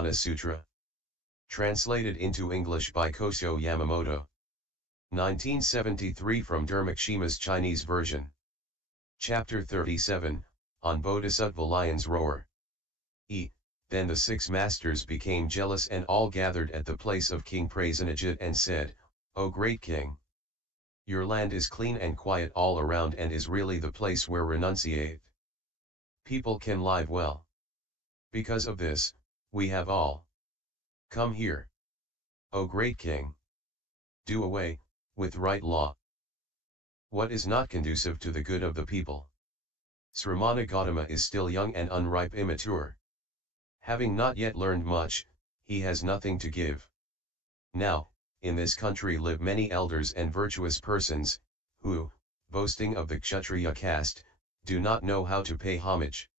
Nirvana Sutra. Translated into English by Kosho Yamamoto. 1973 from Dharmakshema's Chinese version. Chapter 37, on Bodhisattva Lion's Roar. Then the six masters became jealous and all gathered at the place of King Prasenajit and said, O great king! Your land is clean and quiet all around and is really the place where renunciate people can live well. Because of this, we have all come here. O great king! Do away with right law. What is not conducive to the good of the people? Sramana Gautama is still young and unripe immature. Having not yet learned much, he has nothing to give. Now, in this country live many elders and virtuous persons, who, boasting of the Kshatriya caste, do not know how to pay homage.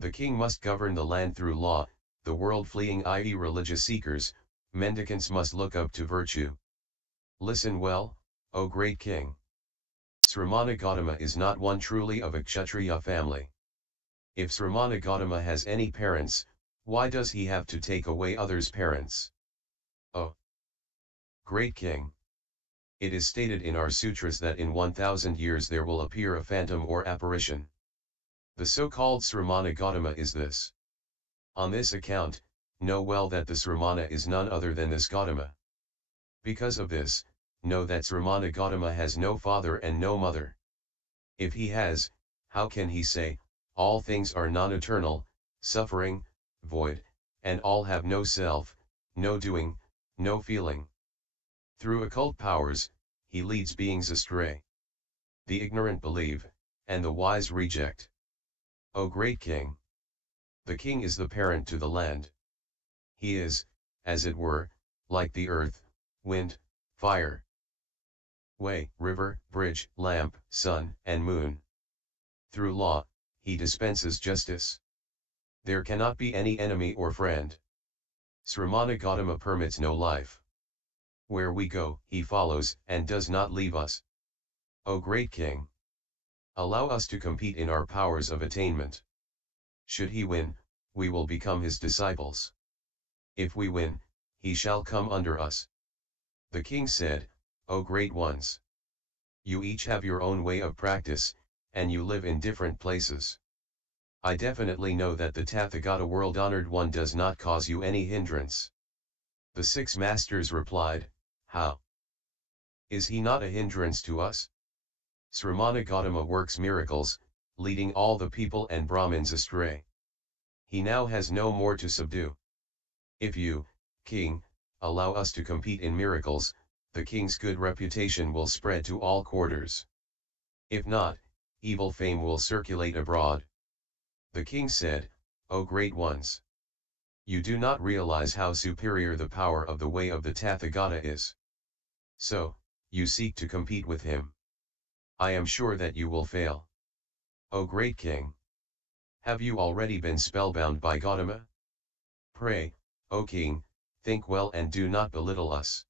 The king must govern the land through law, the world fleeing i.e. religious seekers, mendicants must look up to virtue. Listen well, O great king! Sramana Gautama is not one truly of a Kshatriya family. If Sramana Gautama has any parents, why does he have to take away others' parents? O great king! It is stated in our sutras that in 1000 years there will appear a phantom or apparition. The so-called Sramana Gautama is this. On this account, know well that the Sramana is none other than this Gautama. Because of this, know that Sramana Gautama has no father and no mother. If he has, how can he say, all things are non-eternal, suffering, void, and all have no self, no doing, no feeling? Through occult powers, he leads beings astray. The ignorant believe, and the wise reject. O great king! The king is the parent to the land. He is, as it were, like the earth, wind, fire, way, river, bridge, lamp, sun, and moon. Through law, he dispenses justice. There cannot be any enemy or friend. Sramana Gautama permits no life. Where we go, he follows, and does not leave us. O great king! Allow us to compete in our powers of attainment. Should he win, we will become his disciples. If we win, he shall come under us. The king said, O great ones! You each have your own way of practice, and you live in different places. I definitely know that the Tathagata-World-Honoured One does not cause you any hindrance. The six masters replied, How? Is he not a hindrance to us? Sramana Gautama works miracles, leading all the people and Brahmins astray. He now has no more to subdue. If you, king, allow us to compete in miracles, the king's good reputation will spread to all quarters. If not, evil fame will circulate abroad. The king said, O great ones! You do not realize how superior the power of the way of the Tathagata is. So, you seek to compete with him. I am sure that you will fail. O great king! Have you already been spellbound by Gautama? Pray, O king, think well and do not belittle us.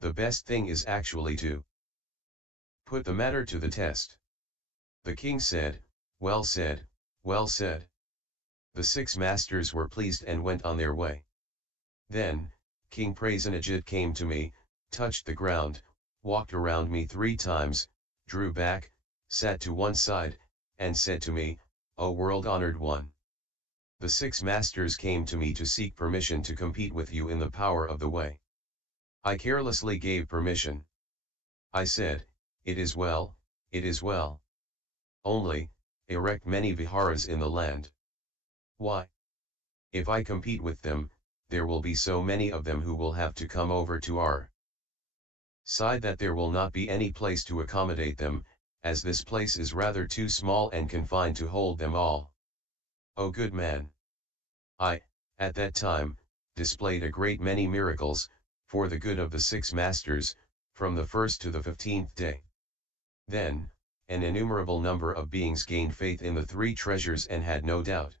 The best thing is actually to put the matter to the test. The king said, Well said, well said. The six masters were pleased and went on their way. Then, King Prasenajit came to me, touched the ground, walked around me 3 times, drew back, sat to one side, and said to me, O world-honored one! The six masters came to me to seek permission to compete with you in the power of the way. I carelessly gave permission. I said, It is well, it is well. Only, erect many viharas in the land. Why? If I compete with them, there will be so many of them who will have to come over to our side that there will not be any place to accommodate them, as this place is rather too small and confined to hold them all. O good man! I, at that time, displayed a great many miracles, for the good of the six masters, from the 1st to the 15th day. Then, an innumerable number of beings gained faith in the 3 treasures and had no doubt.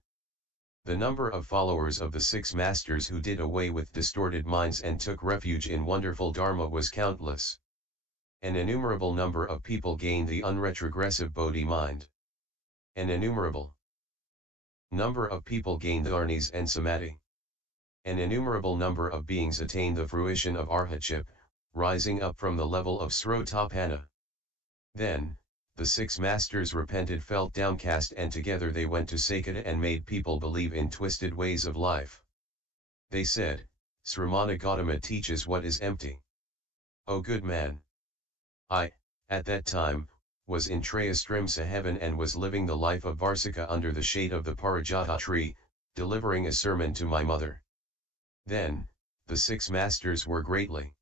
The number of followers of the six masters who did away with distorted minds and took refuge in wonderful Dharma was countless. An innumerable number of people gained the unretrogressive Bodhi mind. An innumerable number of people gained dharnis and samadhi. An innumerable number of beings attained the fruition of arhatship, rising up from the level of Srotapanna. Then, the six masters repented, felt downcast, and together they went to Sakata and made people believe in twisted ways of life. They said, Sramana Gautama teaches what is empty. O good man! I, at that time, was in Trayastrimsa heaven and was living the life of Varsika under the shade of the Parijata tree, delivering a sermon to my mother. Then, the six masters were greatly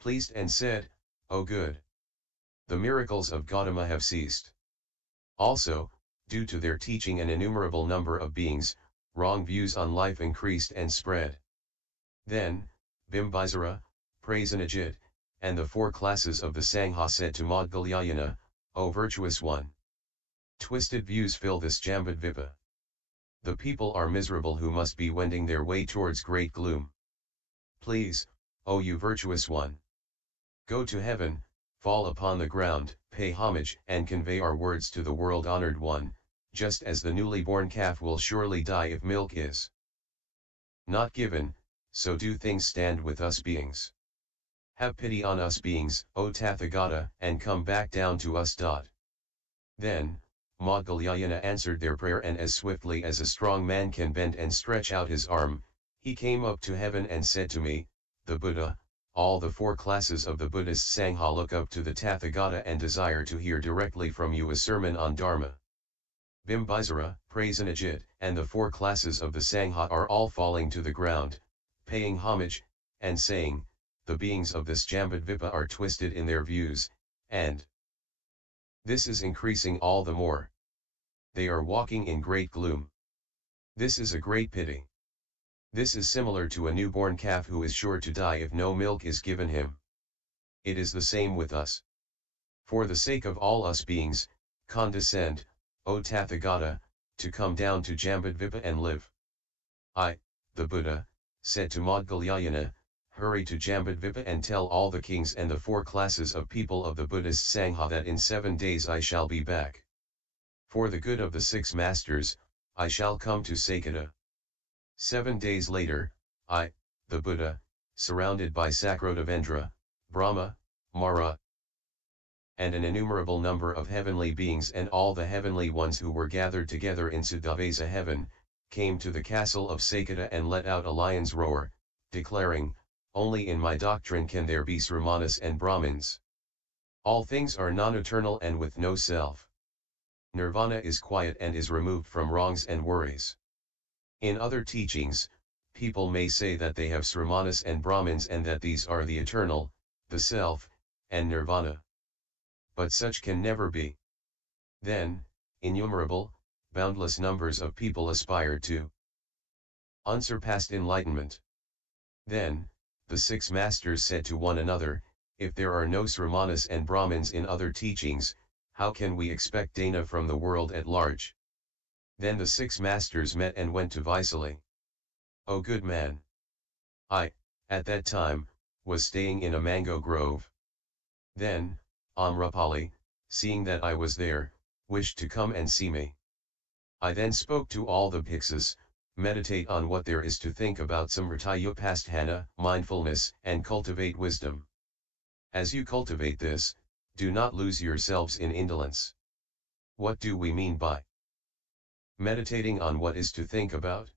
pleased and said, O good! The miracles of Gautama have ceased. Also, due to their teaching, an innumerable number of beings, wrong views on life increased and spread. Then, Bimbisara, Prasenajit, and the four classes of the Sangha said to Maudgalyayana, O virtuous one! Twisted views fill this Jambudvipa. The people are miserable who must be wending their way towards great gloom. Please, O you virtuous one! Go to heaven, fall upon the ground, pay homage and convey our words to the world-honored one, just as the newly born calf will surely die if milk is not given, so do things stand with us beings. Have pity on us beings, O Tathagata, and come back down to us. Then, Maudgalyayana answered their prayer, and as swiftly as a strong man can bend and stretch out his arm, he came up to heaven and said to me, the Buddha, all the four classes of the Buddhist Sangha look up to the Tathagata and desire to hear directly from you a sermon on Dharma. Bimbisara, Prasenajit, and the four classes of the Sangha are all falling to the ground, paying homage, and saying, the beings of this Jambudvipa are twisted in their views, and this is increasing all the more. They are walking in great gloom. This is a great pity. This is similar to a newborn calf who is sure to die if no milk is given him. It is the same with us. For the sake of all us beings, condescend, O Tathagata, to come down to Jambudvipa and live. I, the Buddha, said to Maudgalyayana, hurry to Jambudvipa and tell all the kings and the four classes of people of the Buddhist Sangha that in 7 days I shall be back. For the good of the six masters, I shall come to Sakata. 7 days later, I, the Buddha, surrounded by Sakrodavendra, Brahma, Mara, and an innumerable number of heavenly beings and all the heavenly ones who were gathered together in Sudavesa heaven, came to the castle of Sakata and let out a lion's roar, declaring, only in my doctrine can there be Sramanas and Brahmins. All things are non-eternal and with no self. Nirvana is quiet and is removed from wrongs and worries. In other teachings, people may say that they have Sramanas and Brahmins and that these are the eternal, the self, and Nirvana. But such can never be. Then, innumerable, boundless numbers of people aspired to unsurpassed enlightenment. Then, the six masters said to one another, if there are no Sramanas and Brahmins in other teachings, how can we expect dana from the world at large? Then the six masters met and went to Vaisali. O good man! I, at that time, was staying in a mango grove. Then, Amrapali, seeing that I was there, wished to come and see me. I then spoke to all the bhikshus, meditate on what there is to think about samritayupasthana, mindfulness, and cultivate wisdom. As you cultivate this, do not lose yourselves in indolence. What do we mean by meditating on what is to think about?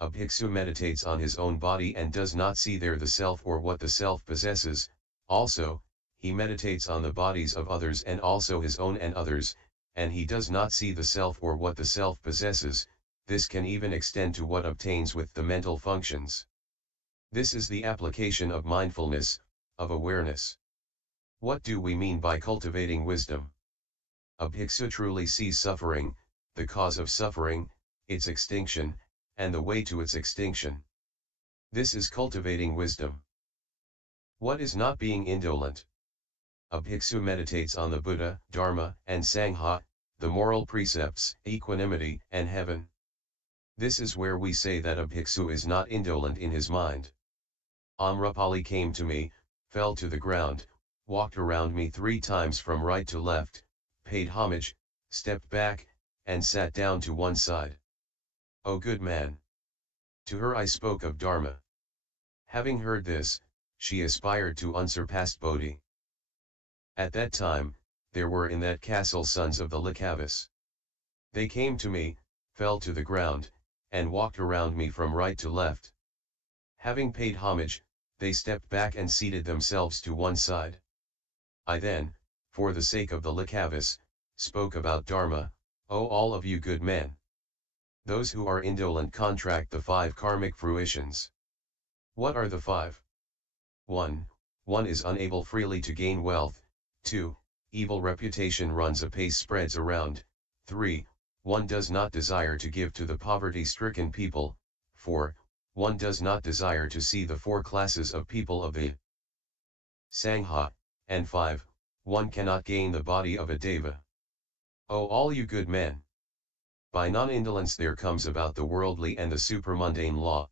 A bhiksu meditates on his own body and does not see there the self or what the self possesses. Also, he meditates on the bodies of others and also his own and others, and he does not see the self or what the self possesses. This can even extend to what obtains with the mental functions. This is the application of mindfulness, of awareness. What do we mean by cultivating wisdom? A bhiksu truly sees suffering, the cause of suffering, its extinction, and the way to its extinction. This is cultivating wisdom. What is not being indolent? A bhiksu meditates on the Buddha, Dharma, and Sangha, the moral precepts, equanimity, and heaven. This is where we say that a bhiksu is not indolent in his mind. Amrapali came to me, fell to the ground, walked around me 3 times from right to left, paid homage, stepped back, and sat down to one side. O good man! To her I spoke of Dharma. Having heard this, she aspired to unsurpassed Bodhi. At that time, there were in that castle sons of the Likavas. They came to me, fell to the ground, and walked around me from right to left. Having paid homage, they stepped back and seated themselves to one side. I then, for the sake of the Likavas, spoke about Dharma, O all of you good men. Those who are indolent contract the 5 karmic fruitions. What are the 5? 1. One is unable freely to gain wealth. 2. Evil reputation runs apace spreads around. 3. One does not desire to give to the poverty-stricken people. 4. One does not desire to see the 4 classes of people of the Sangha. And 5. One cannot gain the body of a deva. O all you good men! By non-indolence there comes about the worldly and the supramundane law.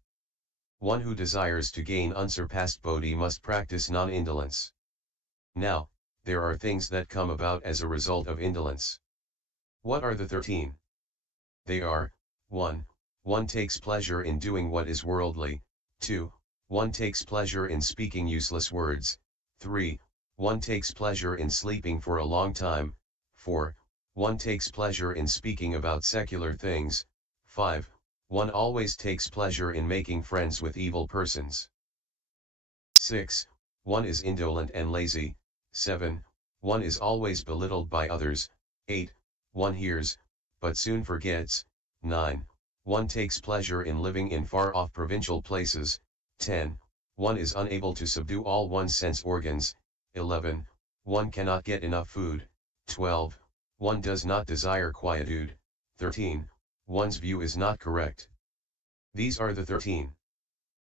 One who desires to gain unsurpassed Bodhi must practice non-indolence. Now, there are things that come about as a result of indolence. What are the 13? They are, 1. One takes pleasure in doing what is worldly. 2. One takes pleasure in speaking useless words. 3. One takes pleasure in sleeping for a long time. 4. One takes pleasure in speaking about secular things. 5. One always takes pleasure in making friends with evil persons. 6. One is indolent and lazy. 7. One is always belittled by others. 8. One hears, but soon forgets. 9. One takes pleasure in living in far-off provincial places. 10. One is unable to subdue all one's sense organs. 11. One cannot get enough food. 12. One does not desire quietude. 13. One's view is not correct. These are the 13.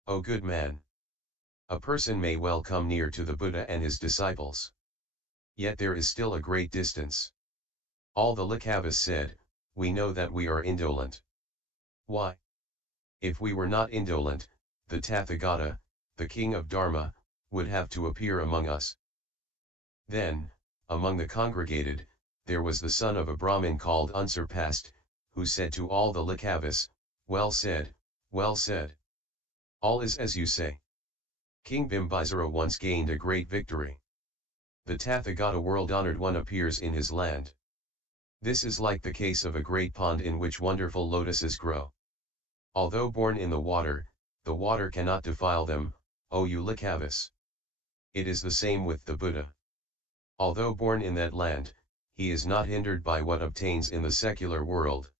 O good man! A person may well come near to the Buddha and his disciples. Yet there is still a great distance. All the Likavas said, we know that we are indolent. Why? If we were not indolent, the Tathagata, the king of Dharma, would have to appear among us. Then, among the congregated, there was the son of a Brahmin called Unsurpassed, who said to all the Likavas, well said, well said. All is as you say. King Bimbisara once gained a great victory. The Tathagata-World-Honoured One appears in his land. This is like the case of a great pond in which wonderful lotuses grow. Although born in the water cannot defile them, O you Likavas. It is the same with the Buddha. Although born in that land, he is not hindered by what obtains in the secular world.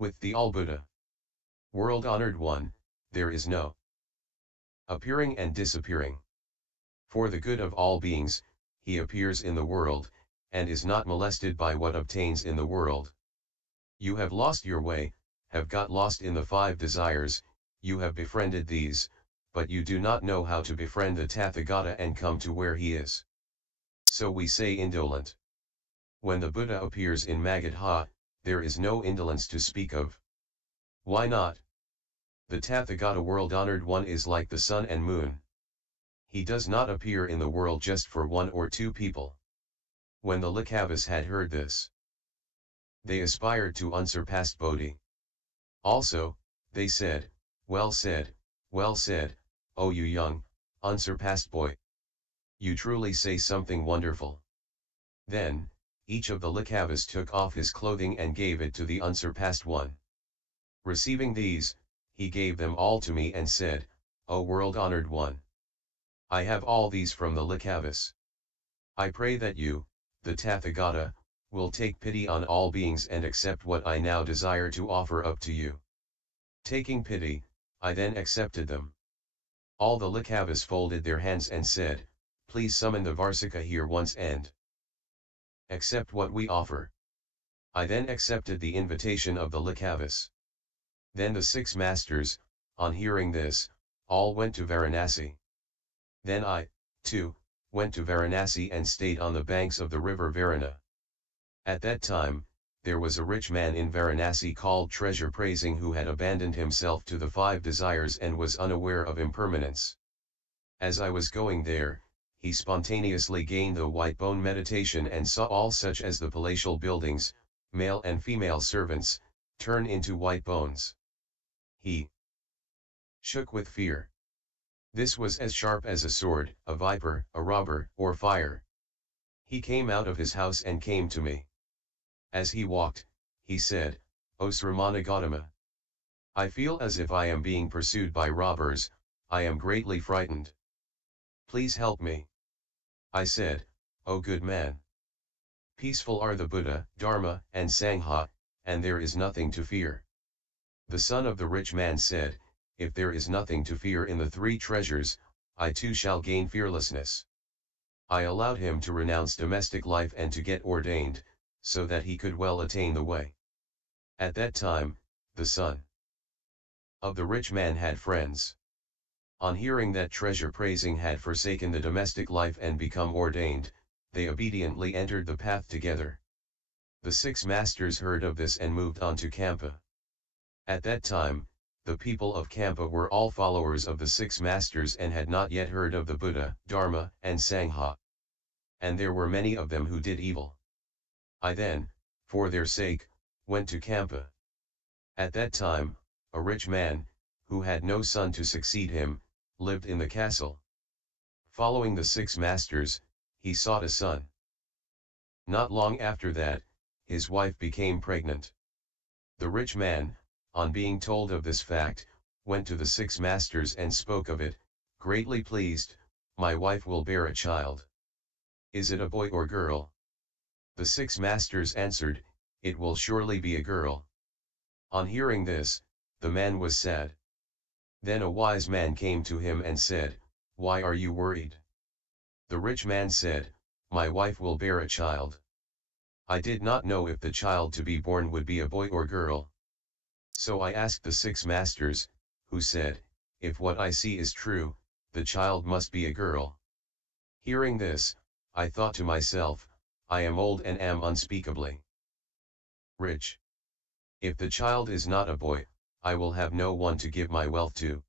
With the All-Buddha, World-Honored One, there is no appearing and disappearing. For the good of all beings, he appears in the world, and is not molested by what obtains in the world. You have lost your way, have got lost in the 5 desires, you have befriended these, but you do not know how to befriend the Tathagata and come to where he is. So we say indolent. When the Buddha appears in Magadha, there is no indolence to speak of. Why not? The Tathagata-World-Honoured One is like the sun and moon. He does not appear in the world just for 1 or 2 people. When the Likavas had heard this, they aspired to unsurpassed Bodhi. Also, they said, well said, O you young, unsurpassed boy. You truly say something wonderful. Then, each of the Likavas took off his clothing and gave it to the unsurpassed one. Receiving these, he gave them all to me and said, O World-Honored One! I have all these from the Likavas. I pray that you, the Tathagata, will take pity on all beings and accept what I now desire to offer up to you. Taking pity, I then accepted them. All the Likavas folded their hands and said, please summon the Varsika here once and accept what we offer. I then accepted the invitation of the Likavas. Then the 6 masters, on hearing this, all went to Varanasi. Then I, too, went to Varanasi and stayed on the banks of the river Varana. At that time, there was a rich man in Varanasi called Treasure Praising who had abandoned himself to the 5 desires and was unaware of impermanence. As I was going there, he spontaneously gained the white bone meditation and saw all such as the palatial buildings, male and female servants, turn into white bones. He shook with fear. This was as sharp as a sword, a viper, a robber, or fire. He came out of his house and came to me. As he walked, he said, "O Sramana Gautama, I feel as if I am being pursued by robbers, I am greatly frightened. Please help me." I said, "O good man, peaceful are the Buddha, Dharma, and Sangha, and there is nothing to fear." The son of the rich man said, "If there is nothing to fear in the three treasures, I too shall gain fearlessness." I allowed him to renounce domestic life and to get ordained, so that he could well attain the way. At that time, the son of the rich man had friends. On hearing that treasure praising had forsaken the domestic life and become ordained, they obediently entered the path together. The six masters heard of this and moved on to Kampa. At that time, the people of Kampa were all followers of the six masters and had not yet heard of the Buddha, Dharma, and Sangha. And there were many of them who did evil. I then, for their sake, went to Kampa. At that time, a rich man, who had no son to succeed him, lived in the castle. Following the six masters, he sought a son. Not long after that, his wife became pregnant. The rich man, on being told of this fact, went to the six masters and spoke of it, greatly pleased, "My wife will bear a child. Is it a boy or girl?" The six masters answered, "It will surely be a girl." On hearing this, the man was sad. Then a wise man came to him and said, "Why are you worried?" The rich man said, "My wife will bear a child. I did not know if the child to be born would be a boy or girl. So I asked the six masters, who said, 'If what I see is true, the child must be a girl.' Hearing this, I thought to myself, I am old and am unspeakably rich. If the child is not a boy, I will have no one to give my wealth to.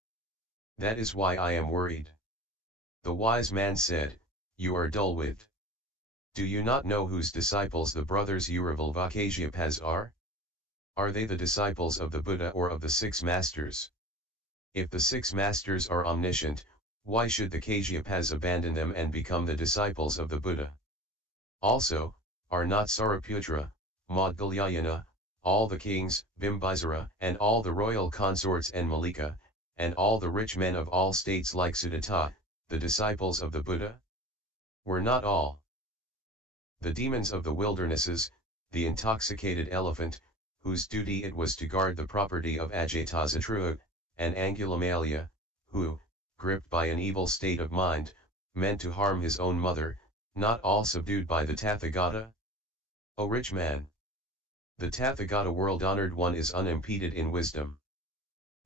That is why I am worried." The wise man said, "You are dull-witted. Do you not know whose disciples the brothers Uravalvakasyapaz are? Are they the disciples of the Buddha or of the six masters? If the six masters are omniscient, why should the Kasyapas abandon them and become the disciples of the Buddha? Also, are not Saraputra, Maudgalyayana, all the kings, Bimbisara, and all the royal consorts and Malika, and all the rich men of all states like Sudatta, the disciples of the Buddha? Were not all the demons of the wildernesses, the intoxicated elephant, whose duty it was to guard the property of Ajatasattu, and Angulimala, who, gripped by an evil state of mind, meant to harm his own mother, not all subdued by the Tathagata? O rich man! The Tathagata-World-Honoured One is unimpeded in wisdom.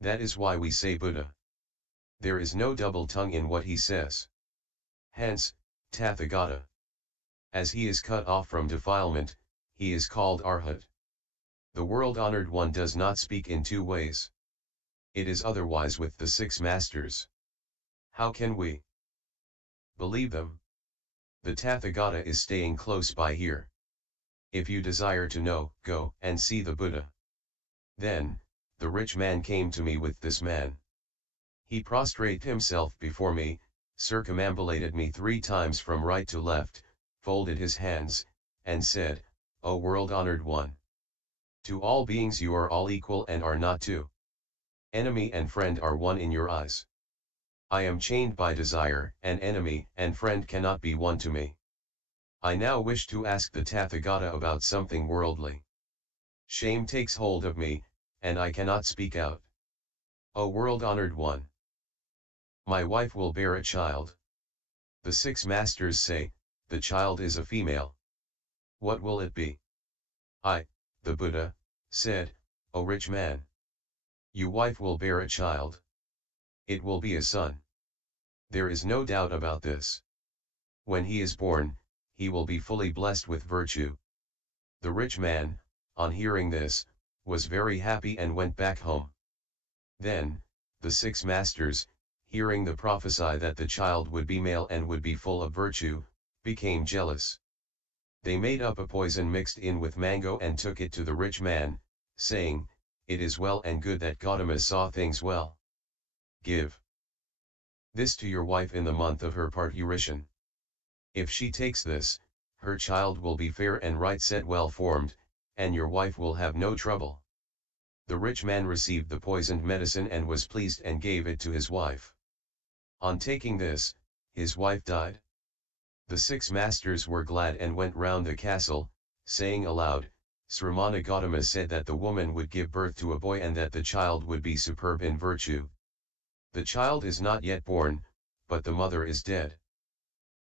That is why we say Buddha. There is no double tongue in what he says. Hence, Tathagata. As he is cut off from defilement, he is called Arhat. The World-Honoured One does not speak in two ways. It is otherwise with the six masters. How can we believe them? The Tathagata is staying close by here. If you desire to know, go and see the Buddha. Then, the rich man came to me with this man. He prostrated himself before me, circumambulated me 3 times from right to left, folded his hands, and said, "O World-Honoured One! To all beings you are all equal and are not two. Enemy and friend are one in your eyes. I am chained by desire, and enemy and friend cannot be one to me. I now wish to ask the Tathagata about something worldly. Shame takes hold of me, and I cannot speak out. O World-Honoured One! My wife will bear a child. The six masters say, the child is a female. What will it be?" I, the Buddha, said, "O rich man! Your wife will bear a child. It will be a son. There is no doubt about this. When he is born, he will be fully blessed with virtue." The rich man, on hearing this, was very happy and went back home. Then, the six masters, hearing the prophesy that the child would be male and would be full of virtue, became jealous. They made up a poison mixed in with mango and took it to the rich man, saying, "It is well and good that Gautama saw things well. Give this to your wife in the month of her parturition. If she takes this, her child will be fair and right set well formed, and your wife will have no trouble. The rich man received the poisoned medicine and was pleased and gave it to his wife. On taking this, his wife died. The 6 masters were glad and went round the castle, saying aloud, Sramana Gautama said that the woman would give birth to a boy and that the child would be superb in virtue. The child is not yet born, but the mother is dead.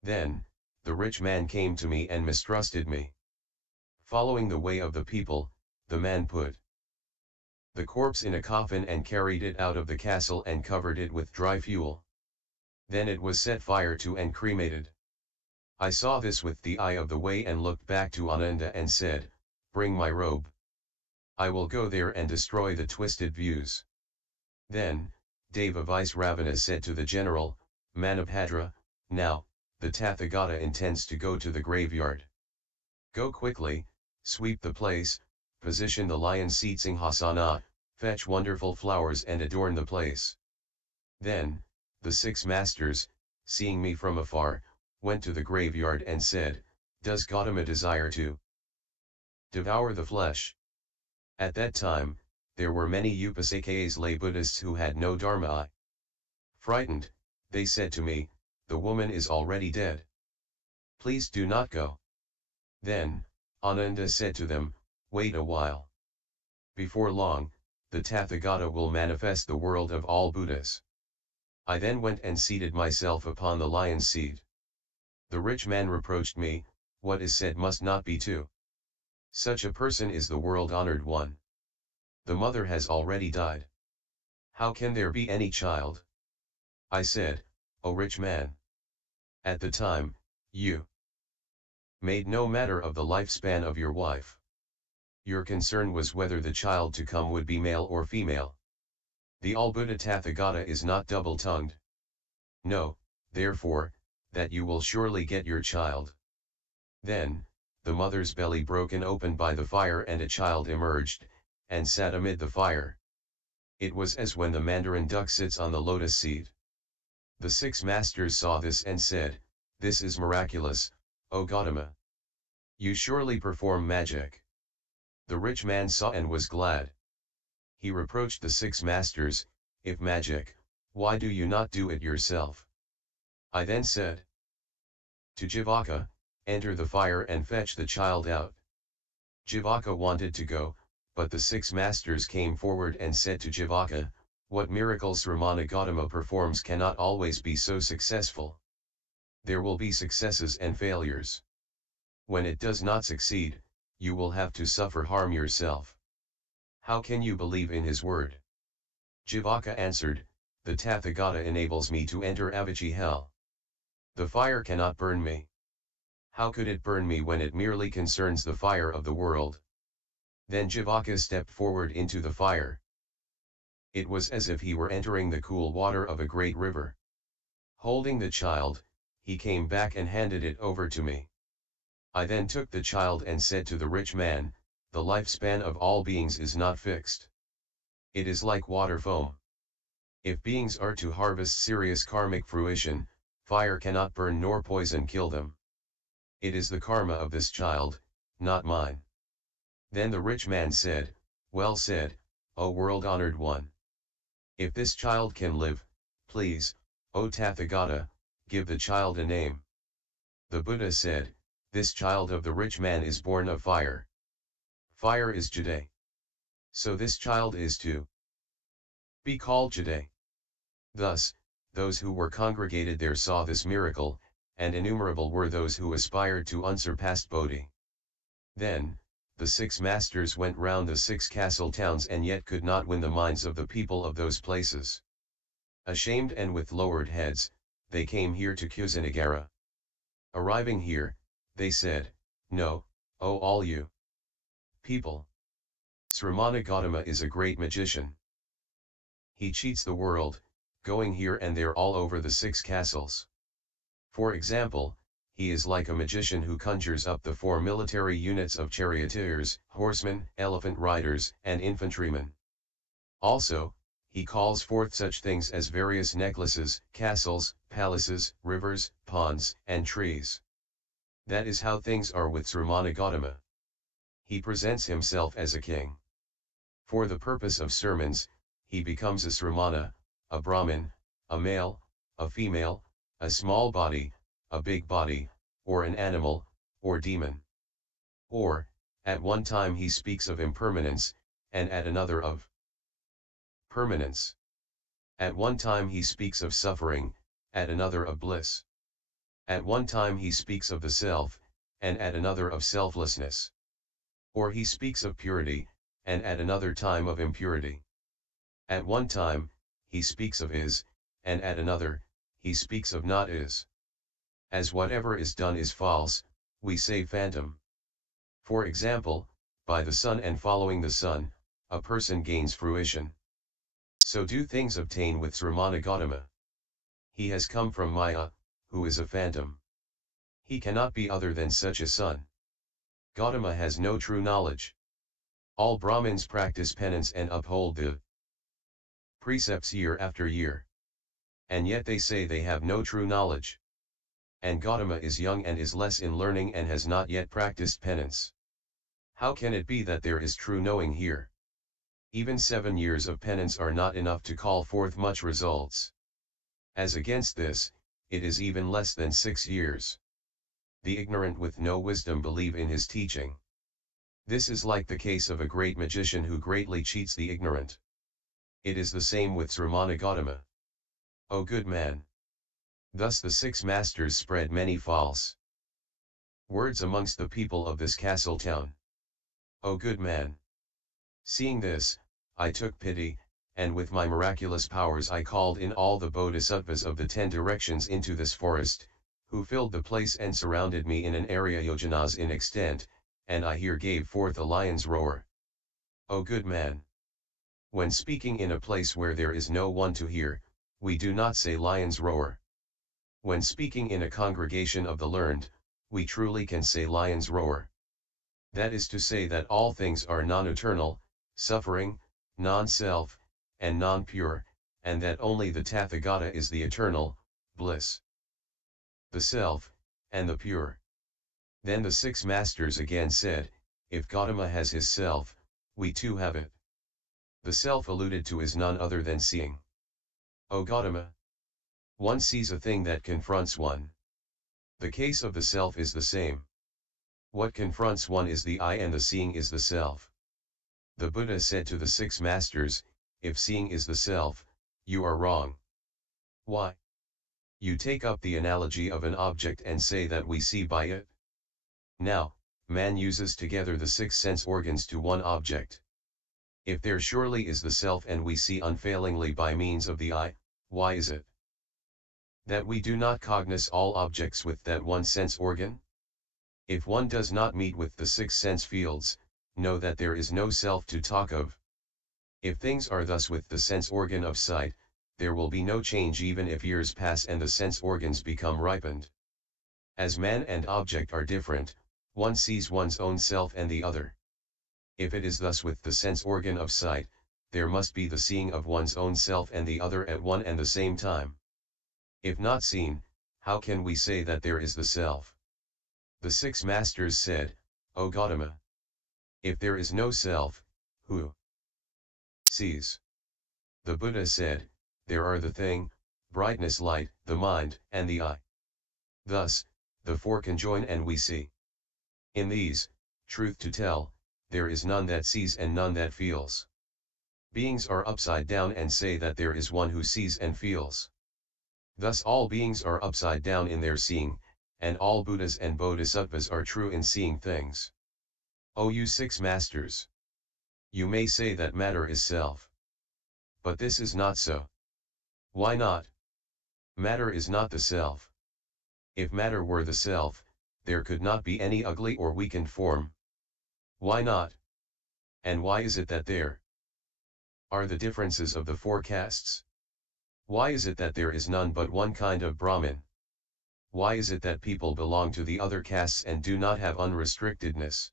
Then, the rich man came to me and mistrusted me. Following the way of the people, the man put the corpse in a coffin and carried it out of the castle and covered it with dry fuel. Then it was set fire to and cremated. I saw this with the eye of the way and looked back to Ananda and said, Bring my robe. I will go there and destroy the twisted views. Then, Deva Vice Ravana said to the general, Manabhadra, now, the Tathagata intends to go to the graveyard. Go quickly, sweep the place, position the lion seat Singhasana, fetch wonderful flowers and adorn the place. Then, the 6 masters, seeing me from afar, went to the graveyard and said, Does Gautama desire to devour the flesh? At that time, there were many Upasakas lay Buddhists who had no dharma. Frightened, they said to me, The woman is already dead. Please do not go. Then, Ananda said to them, Wait a while. Before long, the Tathagata will manifest the world of all Buddhas. I then went and seated myself upon the lion's seat. The rich man reproached me, What is said must not be too. Such a person is the world-honored one. The mother has already died. How can there be any child? I said, O rich man. At the time, you made no matter of the lifespan of your wife. Your concern was whether the child to come would be male or female. The all-Buddha Tathagata is not double-tongued. Know, therefore, that you will surely get your child. Then, the mother's belly broken open by the fire and a child emerged, and sat amid the fire. It was as when the mandarin duck sits on the lotus seed. The 6 masters saw this and said, This is miraculous, O Gautama. You surely perform magic. The rich man saw and was glad. He reproached the 6 masters, If magic, why do you not do it yourself? I then said to Jivaka, Enter the fire and fetch the child out. Jivaka wanted to go, but the 6 masters came forward and said to Jivaka, What miracles Sramana Gautama performs cannot always be so successful. There will be successes and failures. When it does not succeed, you will have to suffer harm yourself. How can you believe in his word? Jivaka answered, The Tathagata enables me to enter Avicii hell. The fire cannot burn me. How could it burn me when it merely concerns the fire of the world? Then Jivaka stepped forward into the fire. It was as if he were entering the cool water of a great river. Holding the child, he came back and handed it over to me. I then took the child and said to the rich man, The lifespan of all beings is not fixed. It is like water foam. If beings are to harvest serious karmic fruition, fire cannot burn nor poison kill them. It is the karma of this child, not mine. Then the rich man said, Well said, O world-honored one. If this child can live, please, O Tathagata, give the child a name. The Buddha said, This child of the rich man is born of fire. Fire is Jade. So this child is to be called Jade. Thus, those who were congregated there saw this miracle, and innumerable were those who aspired to unsurpassed Bodhi. Then, the 6 masters went round the 6 castle towns and yet could not win the minds of the people of those places. Ashamed and with lowered heads, they came here to Kusinagara. Arriving here, they said, Know, O all you people. Sramana Gautama is a great magician. He cheats the world, going here and there all over the 6 castles. For example, he is like a magician who conjures up the 4 military units of charioteers, horsemen, elephant riders, and infantrymen. Also, he calls forth such things as various necklaces, castles, palaces, rivers, ponds, and trees. That is how things are with Sramana Gautama. He presents himself as a king. For the purpose of sermons, he becomes a Sramana, a Brahmin, a male, a female, a small body, a big body, or an animal, or demon. Or, at one time he speaks of impermanence, and at another of permanence. At one time he speaks of suffering, at another of bliss. At one time he speaks of the self, and at another of selflessness. Or he speaks of purity, and at another time of impurity. At one time, he speaks of is, and at another, he speaks of not is. As whatever is done is false, we say phantom. For example, by the sun and following the sun, a person gains fruition. So do things obtain with Sramana Gautama. He has come from Maya, who is a phantom. He cannot be other than such a sun. Gautama has no true knowledge. All Brahmins practice penance and uphold the precepts year after year. And yet they say they have no true knowledge. And Gautama is young and is less in learning and has not yet practiced penance. How can it be that there is true knowing here? Even 7 years of penance are not enough to call forth much results. As against this, it is even less than 6 years. The ignorant with no wisdom believe in his teaching. This is like the case of a great magician who greatly cheats the ignorant. It is the same with Sramana Gautama. O good man! Thus the 6 masters spread many false words amongst the people of this castle town. O good man! Seeing this, I took pity, and with my miraculous powers I called in all the Bodhisattvas of the 10 directions into this forest, who filled the place and surrounded me in an area yojanas in extent, and I here gave forth a lion's roar. O good man! When speaking in a place where there is no one to hear, we do not say lion's roar. When speaking in a congregation of the learned, we truly can say lion's roar. That is to say that all things are non-eternal, suffering, non-self, and non-pure, and that only the Tathagata is the eternal, bliss, the self, and the pure. Then the 6 masters again said, if Gautama has his self, we too have it. The self alluded to is none other than seeing. O Gautama! One sees a thing that confronts one. The case of the self is the same. What confronts one is the I and the seeing is the self. The Buddha said to the 6 masters, if seeing is the self, you are wrong. Why? You take up the analogy of an object and say that we see by it. Now, man uses together the 6 sense organs to one object. If there surely is the self and we see unfailingly by means of the I, why is it that we do not cognize all objects with that one sense organ? If one does not meet with the 6 sense fields, know that there is no self to talk of. If things are thus with the sense organ of sight, there will be no change even if years pass and the sense organs become ripened. As man and object are different, one sees one's own self and the other. If it is thus with the sense organ of sight, there must be the seeing of one's own self and the other at one and the same time. If not seen, how can we say that there is the self? The 6 masters said, O Gautama! If there is no self, who sees? The Buddha said, there are the thing, brightness light, the mind, and the I. Thus, the 4 conjoin and we see. In these, truth to tell, there is none that sees and none that feels. Beings are upside down and say that there is one who sees and feels. Thus all beings are upside down in their seeing, and all Buddhas and Bodhisattvas are true in seeing things. O you 6 masters! You may say that matter is self. But this is not so. Why not? Matter is not the self. If matter were the self, there could not be any ugly or weakened form. Why not? And why is it that there are the differences of the 4 castes? Why is it that there is none but one kind of Brahmin? Why is it that people belong to the other castes and do not have unrestrictedness?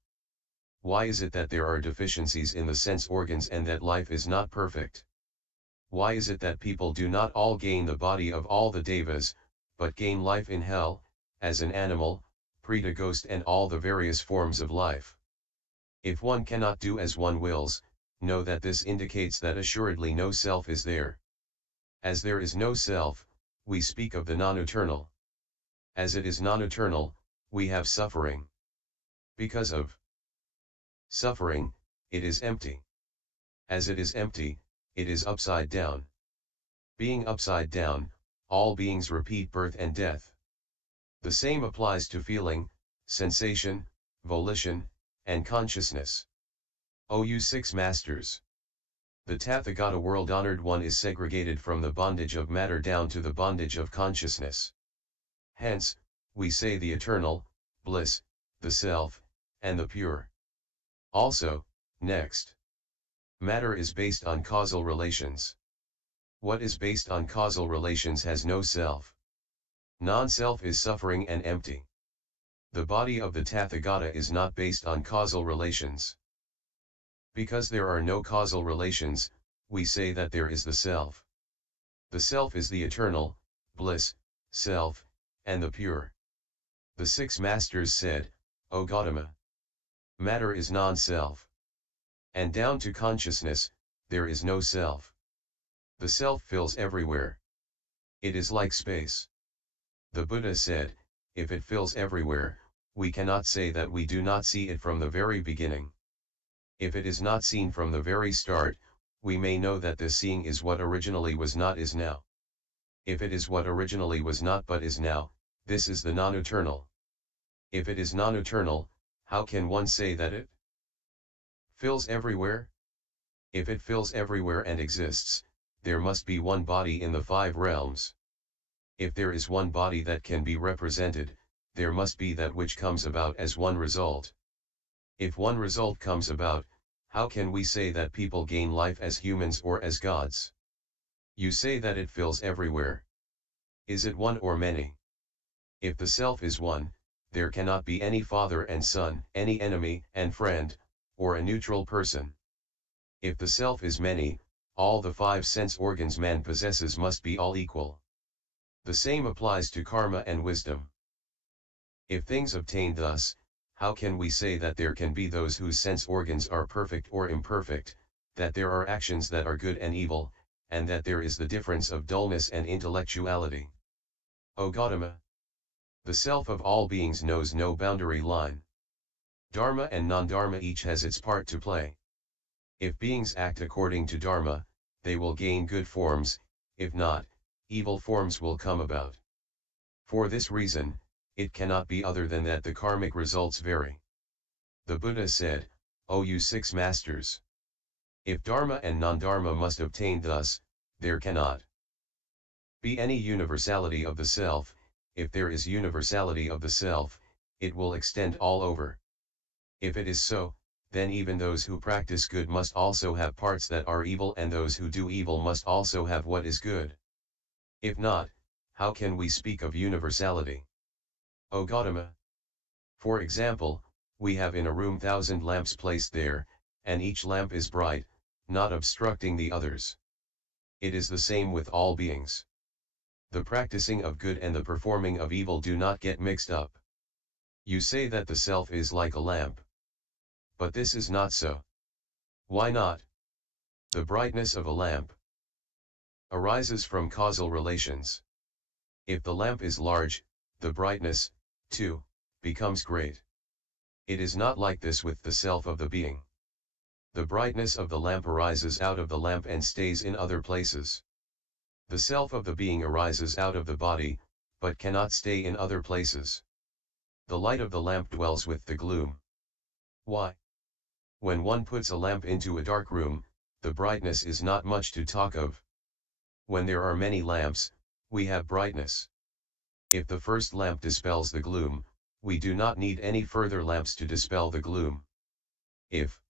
Why is it that there are deficiencies in the sense organs and that life is not perfect? Why is it that people do not all gain the body of all the devas, but gain life in hell, as an animal, preta ghost and all the various forms of life? If one cannot do as one wills, know that this indicates that assuredly no self is there. As there is no self, we speak of the non-eternal. As it is non-eternal, we have suffering. Because of suffering, it is empty. As it is empty, it is upside down. Being upside down, all beings repeat birth and death. The same applies to feeling, sensation, volition, and consciousness. O you six masters! The Tathagata-World-Honoured One is segregated from the bondage of matter down to the bondage of consciousness. Hence, we say the eternal, bliss, the self, and the pure. Also, next. Matter is based on causal relations. What is based on causal relations has no self. Non-self is suffering and empty. The body of the Tathagata is not based on causal relations. Because there are no causal relations, we say that there is the self. The self is the eternal, bliss, self, and the pure. The six masters said, O Gautama, matter is non-self. And down to consciousness, there is no self. The self fills everywhere. It is like space. The Buddha said, if it fills everywhere, we cannot say that we do not see it from the very beginning. If it is not seen from the very start, we may know that this seeing is what originally was not is now. If it is what originally was not but is now, this is the non-eternal. If it is non-eternal, how can one say that it fills everywhere? If it fills everywhere and exists, there must be one body in the five realms. If there is one body that can be represented, there must be that which comes about as one result. If one result comes about, how can we say that people gain life as humans or as gods? You say that it fills everywhere. Is it one or many? If the self is one, there cannot be any father and son, any enemy and friend, or a neutral person. If the self is many, all the five sense organs man possesses must be all equal. The same applies to karma and wisdom. If things obtain thus, how can we say that there can be those whose sense organs are perfect or imperfect, that there are actions that are good and evil, and that there is the difference of dullness and intellectuality? O Gautama, the self of all beings knows no boundary line. Dharma and non-dharma each has its part to play. If beings act according to dharma, they will gain good forms, if not, evil forms will come about. For this reason, it cannot be other than that the karmic results vary. The Buddha said, O you six masters! If dharma and non-dharma must obtain thus, there cannot be any universality of the self. If there is universality of the self, it will extend all over. If it is so, then even those who practice good must also have parts that are evil, and those who do evil must also have what is good. If not, how can we speak of universality? O Gautama, for example, we have in a room 1,000 lamps placed there, and each lamp is bright, not obstructing the others. It is the same with all beings. The practicing of good and the performing of evil do not get mixed up. You say that the self is like a lamp. But this is not so. Why not? The brightness of a lamp arises from causal relations. If the lamp is large, the brightness, too, becomes great. It is not like this with the self of the being. The brightness of the lamp arises out of the lamp and stays in other places. The self of the being arises out of the body, but cannot stay in other places. The light of the lamp dwells with the gloom. Why? When one puts a lamp into a dark room, the brightness is not much to talk of. When there are many lamps, we have brightness. If the first lamp dispels the gloom, we do not need any further lamps to dispel the gloom. If